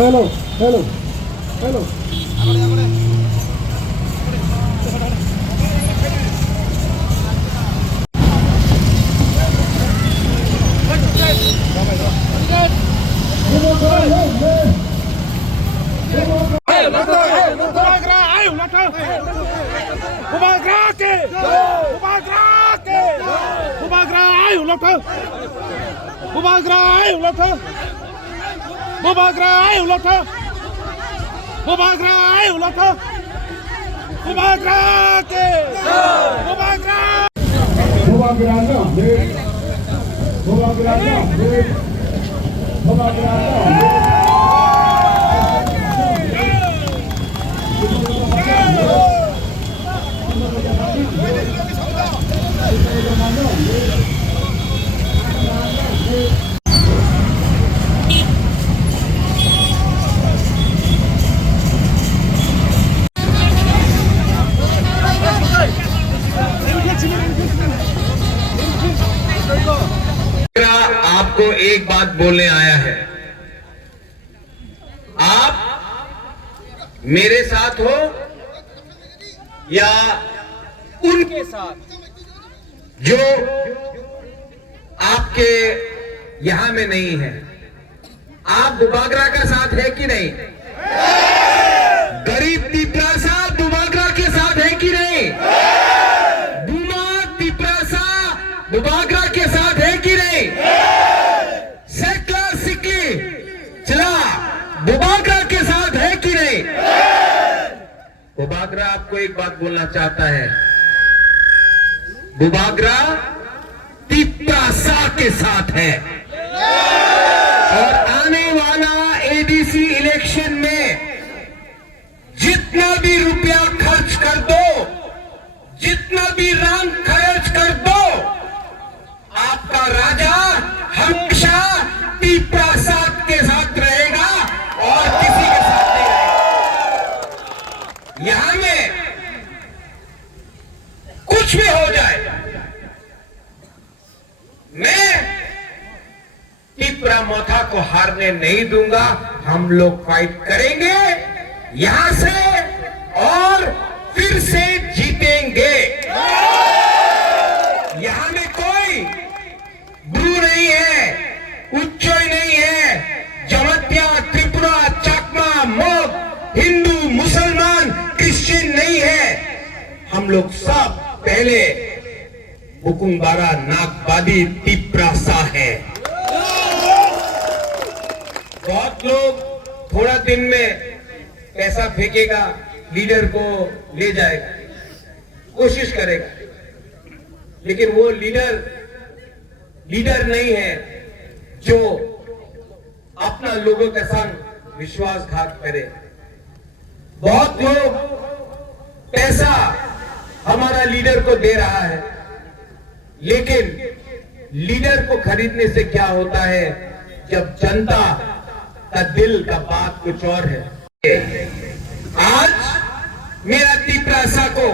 Hello hello hello आपको एक बात बोलने आया है। आप मेरे साथ हो या उनके साथ जो आपके यहां में नहीं है? आप दुबागरा का साथ है कि नहीं? गरीब तिपरासा दुबागरा के साथ है कि नहीं? दुमा तिपरासा दुबागरा के साथ है कि नहीं? सेक्युलर सिक्की चला दुबागरा के साथ है कि नहीं? दुबागरा आपको एक बात बोलना चाहता है, दुबागरा तिपरासा के साथ है और आने वाला एडीसी इलेक्शन में जितना भी रुपया खर्च कर दो, जितना भी रंग खर्च कर दो, आपका राजा हमेशा तिपरासा के साथ रहेगा और किसी के साथ नहीं रहेगा। यहां में कुछ भी हो जाए, मैं तिपरा मोथा को हारने नहीं दूंगा। हम लोग फाइट करेंगे यहां से और फिर से जीतेंगे। यहां में कोई ब्रू नहीं है, उच्चोई नहीं है, जमतिया, त्रिपुरा, चकमा, मोग, हिंदू, मुसलमान, क्रिश्चियन नहीं है। हम लोग सब पहले बुकुंबारा नागबादी तिपरासा है। बहुत लोग थोड़ा दिन में पैसा फेंकेगा, लीडर को ले जाएगा, कोशिश करेगा, लेकिन वो लीडर नहीं है जो अपना लोगों के संग विश्वासघात करे। बहुत लोग पैसा हमारा लीडर को दे रहा है, लेकिन लीडर को खरीदने से क्या होता है जब जनता का दिल का बात कुछ और है। आज मेरा तिपरासा को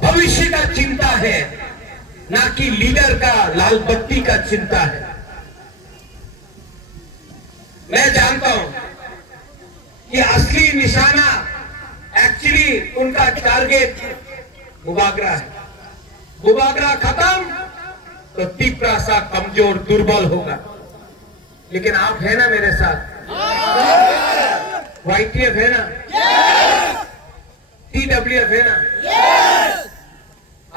भविष्य का चिंता है, ना कि लीडर का लाल बत्ती का चिंता है। मैं जानता हूं कि असली निशाना एक्चुअली उनका टारगेट बुबागरा है। बुबागरा खत्म तो तिपरासा कमजोर दुर्बल होगा। लेकिन आप है ना मेरे साथ? YTF है ना? TWF है ना?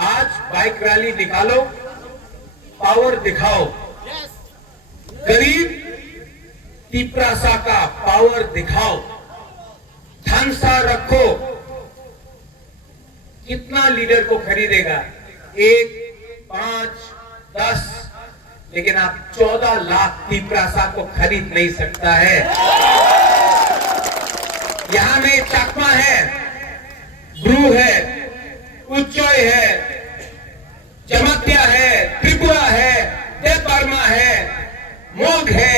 आज बाइक रैली निकालो, पावर दिखाओ, गरीब तिपरासा का पावर दिखाओ, धनसा रखो। कितना लीडर को खरीदेगा? 1, 5, 10, लेकिन आप 14 लाख तिपरासा को खरीद नहीं सकता है। यहां में चकमा है, ब्रू है, उच्चोय है, जमतिया है, त्रिपुरा है, देवबर्मा है, मोग है,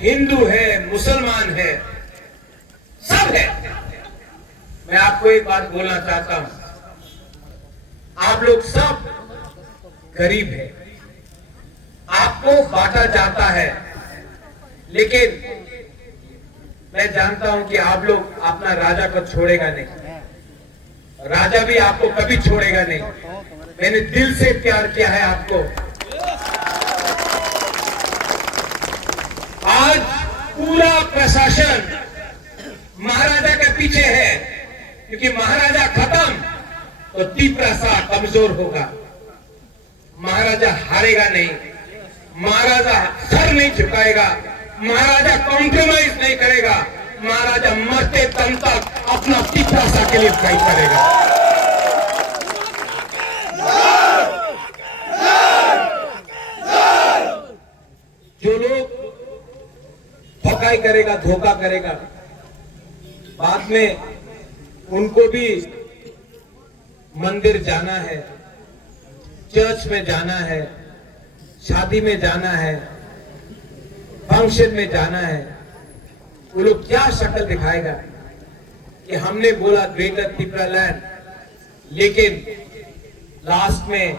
हिंदू है, मुसलमान है, सब है। मैं आपको एक बात बोलना चाहता हूं, आप लोग सब गरीब हैं, आपको बांटा जाता है, लेकिन मैं जानता हूं कि आप लोग अपना राजा को छोड़ेगा नहीं, राजा भी आपको कभी छोड़ेगा नहीं। मैंने दिल से प्यार किया है आपको। आज पूरा प्रशासन महाराजा के पीछे है, क्योंकि महाराजा खत्म तो त्रिपुरा कमजोर होगा। महाराजा हारेगा नहीं, महाराजा सर नहीं झुकाएगा, महाराजा कॉम्प्रोमाइज नहीं करेगा, महाराजा मरते दम तक अपना त्रिपुरा के लिए फाइट करेगा। जो लोग ठकाई करेगा, धोखा करेगा, बाद में उनको भी मंदिर जाना है, चर्च में जाना है, शादी में जाना है, फंक्शन में जाना है। वो लोग क्या शक्ल दिखाएगा कि हमने बोला ग्रेटर त्रिपुरा लैंड, लेकिन लास्ट में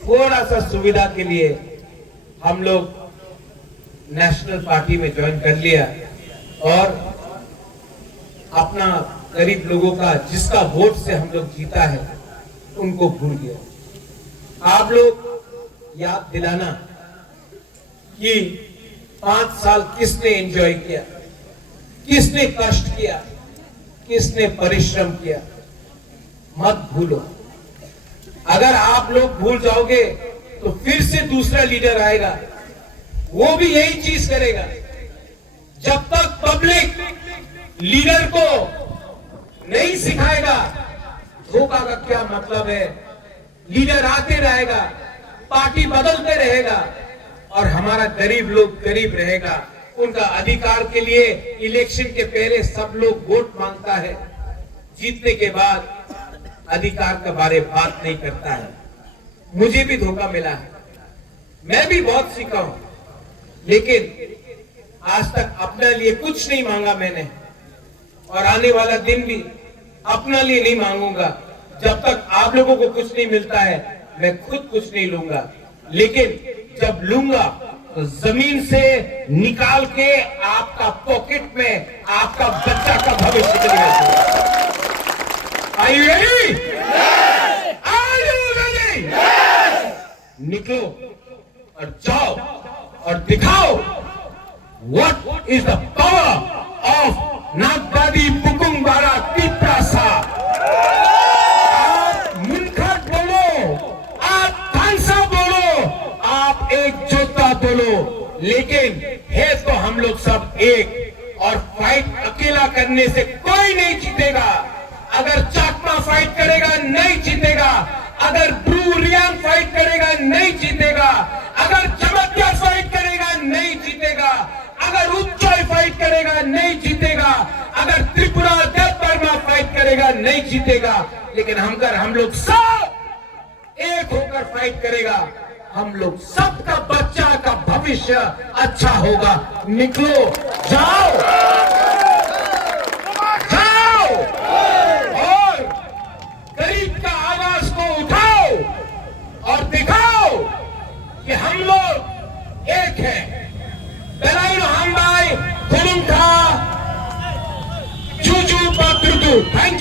थोड़ा सा सुविधा के लिए हम लोग नेशनल पार्टी में ज्वाइन कर लिया और अपना गरीब लोगों का, जिसका वोट से हम लोग जीता है, उनको भूल गया। आप लोग याद दिलाना कि 5 साल किसने एंजॉय किया, किसने कष्ट किया, किसने परिश्रम किया, मत भूलो। अगर आप लोग भूल जाओगे तो फिर से दूसरा लीडर आएगा, वो भी यही चीज करेगा। जब तक पब्लिक लीडर को नहीं सिखाएगा धोखा का क्या मतलब है, लीडर आते रहेगा, पार्टी बदलते रहेगा और हमारा गरीब लोग गरीब रहेगा। उनका अधिकार के लिए इलेक्शन के पहले सब लोग वोट मांगता है, जीतने के बाद अधिकार के बारे में बात नहीं करता है। मुझे भी धोखा मिला है, मैं भी बहुत सीखा हूं, लेकिन आज तक अपने लिए कुछ नहीं मांगा मैंने, और आने वाला दिन भी अपने लिए नहीं मांगूंगा। जब तक आप लोगों को कुछ नहीं मिलता है मैं खुद कुछ नहीं लूंगा, लेकिन जब लूंगा तो जमीन से निकाल के आपका पॉकेट में आपका बच्चा का भविष्य के लिए। Are you ready? Are you ready? निकलो और जाओ और दिखाओ what is the power of नागदादी बुकुंबारा Tripura. आप मुनखट बोलो, आप तानसा बोलो, आप एक जोता बोलो, लेकिन है तो हम लोग सब एक। और फाइट अकेला करने से कोई नहीं जीतेगा। अगर चाकमा फाइट करेगा नहीं जीतेगा, अगर ब्रू रियांग फाइट करेगा नहीं जीतेगा, अगर चमत्या फाइट करेगा नहीं जीतेगा, अगर उच्चोय फाइट करेगा नहीं जीतेगा, अगर त्रिपुरा देवबर्मा फाइट करेगा नहीं जीतेगा। लेकिन हम लोग सब एक होकर फाइट करेगा, हम लोग सबका बच्चा का भविष्य अच्छा होगा। निकलो, जाओ जाओ और गरीब का आवाज को उठाओ और दिखाओ कि हम लोग एक हैं। बेलाइनो हम भाई खुलुंखा चूचू पात्रुतु। Thank you.